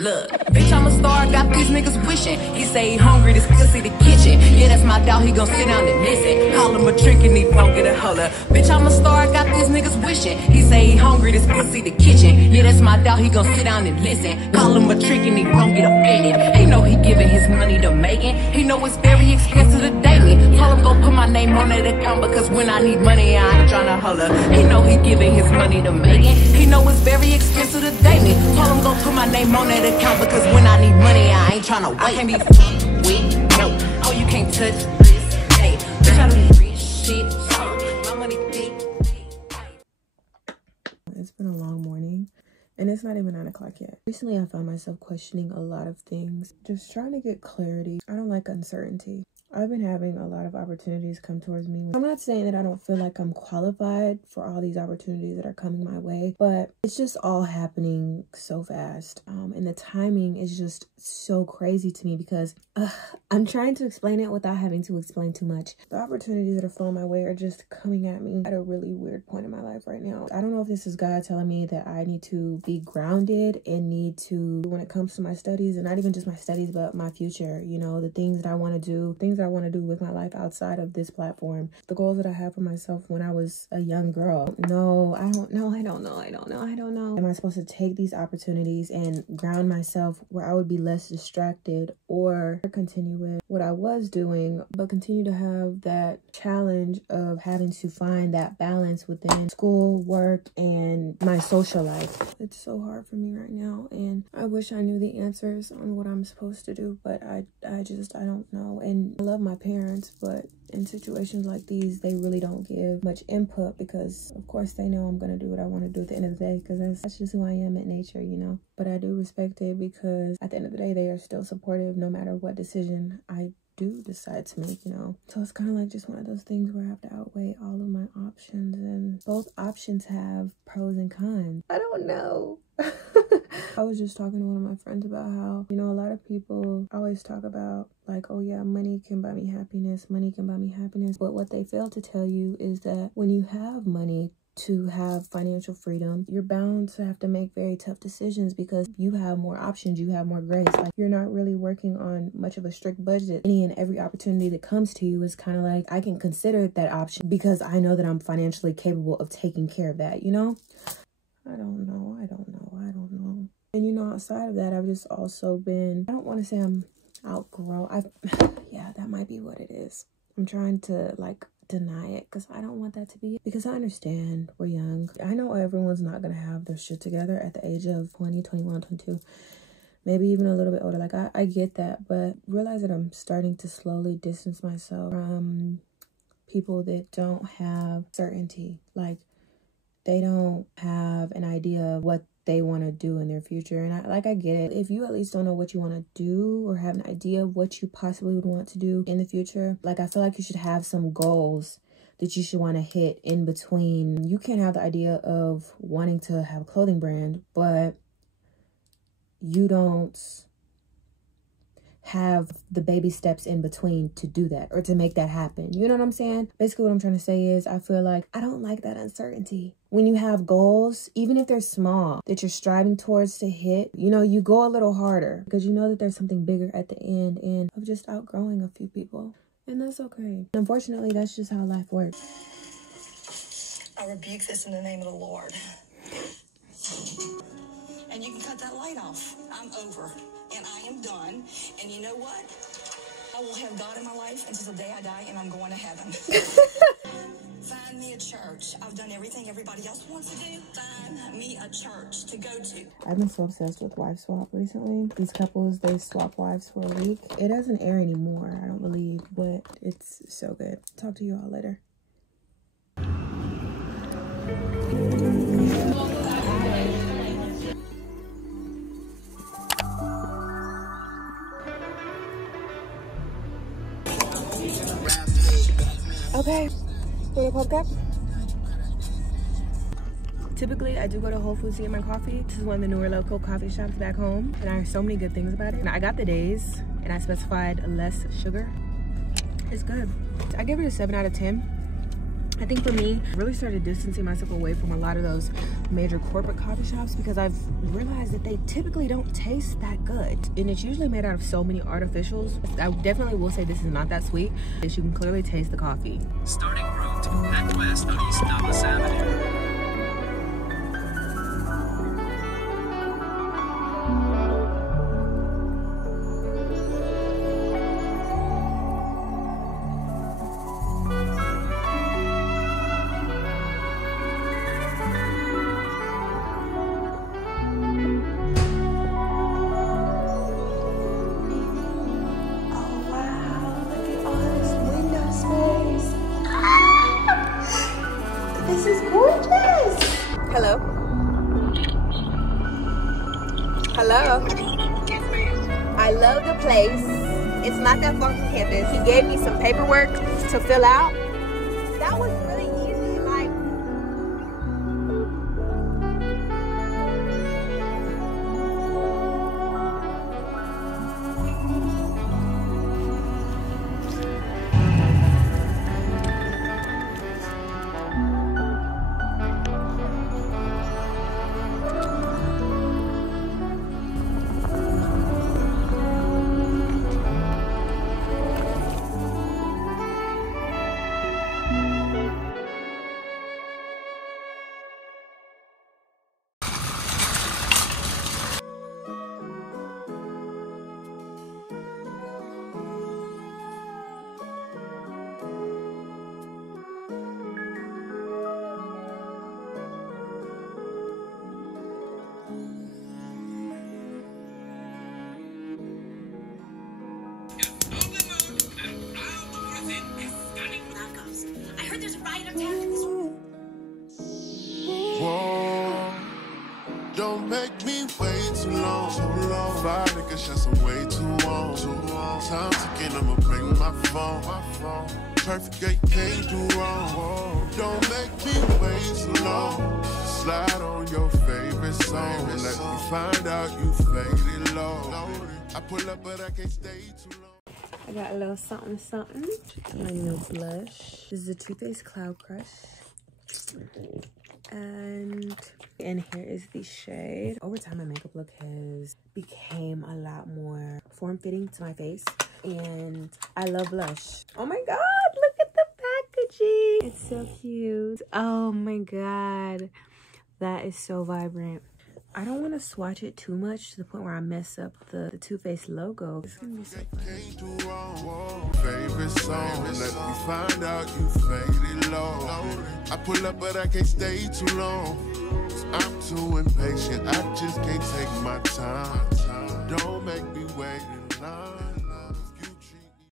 Look, bitch, I'm a star, got these niggas wishing. He say he hungry, this pussy the kitchen. Yeah, that's my doubt, he gon' sit down and listen. Call him a trick and he don't get a holler. Bitch, I'm a star, got these niggas wishing. He say he hungry, this pussy the kitchen. Yeah, that's my doubt, he gon' sit down and listen. Call him a trick and he don't get offended. He know he giving his money to Megan. He know it's very expensive to date me. Tell him go put my name on that account, because when I need money, I ain't tryna holler. He know he giving his money to Megan. He know it's very expensive to date me. Tell him go put my name on that account, because when I need money, I ain't tryna wait. I can't be fucked with, no. Oh, you can't touch this, hey. Bitch, I do free shit, my money deep. It's been a long morning, and it's not even 9 o'clock yet. Recently, I found myself questioning a lot of things, just trying to get clarity. I don't like uncertainty. I've been having a lot of opportunities come towards me. I'm not saying that I don't feel like I'm qualified for all these opportunities that are coming my way, but it's just all happening so fast. And the timing is just so crazy to me, because I'm trying to explain it without having to explain too much. The opportunities that are flowing my way are just coming at me at a really weird point in my life right now. I don't know if this is God telling me that I need to be grounded and need to, when it comes to my studies, and not even just my studies, but my future, you know, the things that I want to do, things that I want to do with my life outside of this platform, the goals that I had for myself when I was a young girl. No, I don't know. Am I supposed to take these opportunities and ground myself where I would be less distracted, or continue with what I was doing, but continue to have that challenge of having to find that balance within school, work, and my social life? It's so hard for me right now, and I wish I knew the answers on what I'm supposed to do, but I don't know. And I love my parents, but in situations like these, they really don't give much input, because of course they know I'm gonna do what I want to do at the end of the day, because that's just who I am at nature, you know. But I do respect it, because at the end of the day, they are still supportive no matter what decision I do decide to make, you know. So it's kind of like just one of those things where I have to outweigh all of my options, and both options have pros and cons. I don't know. I was just talking to one of my friends about how, you know, a lot of people always talk about like, oh yeah, money can buy me happiness, but what they fail to tell you is that when you have money to have financial freedom, you're bound to have to make very tough decisions, because you have more options, you have more grace. Like, you're not really working on much of a strict budget. Any and every opportunity that comes to you is kind of like, I can consider that option because I know that I'm financially capable of taking care of that, you know? I don't know. And you know, outside of that, I've just also been, I don't want to say I'm outgrown. Yeah, that might be what it is. I'm trying to like deny it, because I don't want that to be it, because I understand we're young. I know everyone's not going to have their shit together at the age of 20, 21, 22, maybe even a little bit older. Like, I get that, but realize that I'm starting to slowly distance myself from people that don't have certainty. Like, they don't have an idea of what they want to do in their future. And I get it. If you at least don't know what you want to do, or have an idea of what you possibly would want to do in the future, like, I feel like you should have some goals that you should want to hit in between. You can't have the idea of wanting to have a clothing brand, but you don't have the baby steps in between to do that, or to make that happen. You know what I'm saying? Basically what I'm trying to say is, I feel like I don't like that uncertainty. When you have goals, even if they're small, that you're striving towards to hit, you know, you go a little harder, because you know that there's something bigger at the end, and of just outgrowing a few people. And that's okay. Unfortunately, that's just how life works. I rebuke this in the name of the Lord. And you can cut that light off. I'm over. And I am done. And you know what? I will have God in my life until the day I die, and I'm going to heaven. Find me a church. I've done everything everybody else wants to do. Find me a church to go to. I've been so obsessed with wife swap recently. These couples, they swap wives for a week. It doesn't air anymore, I don't believe, but it's so good. Talk to you all later. Okay, for the podcast. Typically, I do go to Whole Foods to get my coffee. This is one of the newer local coffee shops back home, and I heard so many good things about it. Now, I got the days, and I specified less sugar. It's good. I give it a 7 out of 10. I think for me, I really started distancing myself away from a lot of those major corporate coffee shops because I've realized that they typically don't taste that good. And it's usually made out of so many artificials. I definitely will say this is not that sweet, but you can clearly taste the coffee. Starting route at west on East Douglas Avenue. This is gorgeous. Hello. Hello. I love the place. It's not that far from campus. He gave me some paperwork to fill out. That was really easy. Like, I heard there's a riot attack. Whoa, don't make me wait too long. Five niggas just some way too long. Time ticking, I'ma bring my phone. Perfect girl, you can't do wrong. Whoa, don't make me wait too long. Slide on your favorite song. Let me find out you faded low. I pull up, but I can't stay too long. I got a little something, something. My new blush. This is a Too Faced Cloud Crush. And here is the shade. Over time, my makeup look has became a lot more form-fitting to my face. And I love blush. Oh my God, look at the packaging. It's so cute. Oh my God. That is so vibrant. I don't want to swatch it too much to the point where I mess up the Too Faced logo. It's gonna be so fun. Favorite song, let me find out you faded low. I pull up, but I can't stay too long. I'm too impatient, I just can't take my time. Don't make me wait in line.